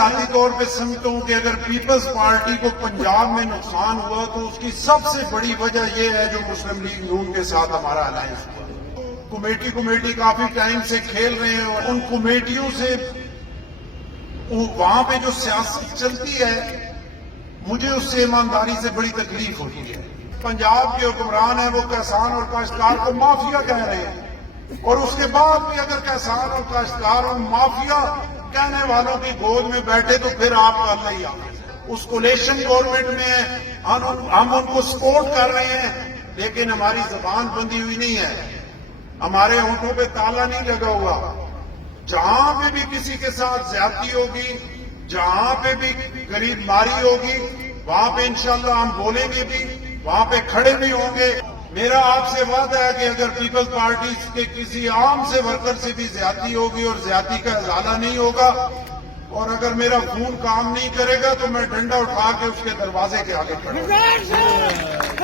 ذاتی طور پہ سمجھتا ہوں کہ اگر پیپلز پارٹی کو پنجاب میں نقصان ہوا تو اس کی سب سے بڑی وجہ یہ ہے جو مسلم لیگ نون کے ساتھ ہمارا الائنس ہوا۔ کمیٹی کافی ٹائم سے کھیل رہے ہیں اور ان کمیٹیوں سے وہاں پہ جو سیاست چلتی ہے مجھے اس سے ایمانداری سے بڑی تکلیف ہوتی ہے۔ پنجاب کے حکمران ہیں وہ کسان اور کاشتکار کو مافیا کہہ رہے ہیں اور اس کے بعد بھی اگر کسان اور کاشتکار اور مافیا کہنے والوں کی گود میں بیٹھے تو پھر آپ کا اللہ ہی آپ اس کولیشن گورنمنٹ میں ہم ان کو سپورٹ کر رہے ہیں لیکن ہماری زبان بندی ہوئی نہیں ہے، ہمارے ہونٹوں پہ تالا نہیں لگا ہوا۔ جہاں پہ بھی کسی کے ساتھ زیادتی ہوگی، جہاں پہ بھی غریب ماری ہوگی وہاں پہ انشاءاللہ ہم بولیں گے بھی، وہاں پہ کھڑے بھی ہوں گے۔ میرا آپ سے وعدہ ہے کہ اگر پیپلز پارٹی کے کسی عام سے ورکر سے بھی زیادتی ہوگی اور زیادتی کا ازالہ نہیں ہوگا اور اگر میرا خون کام نہیں کرے گا تو میں ڈنڈا اٹھا کے اس کے دروازے کے آگے کھڑا ہوں۔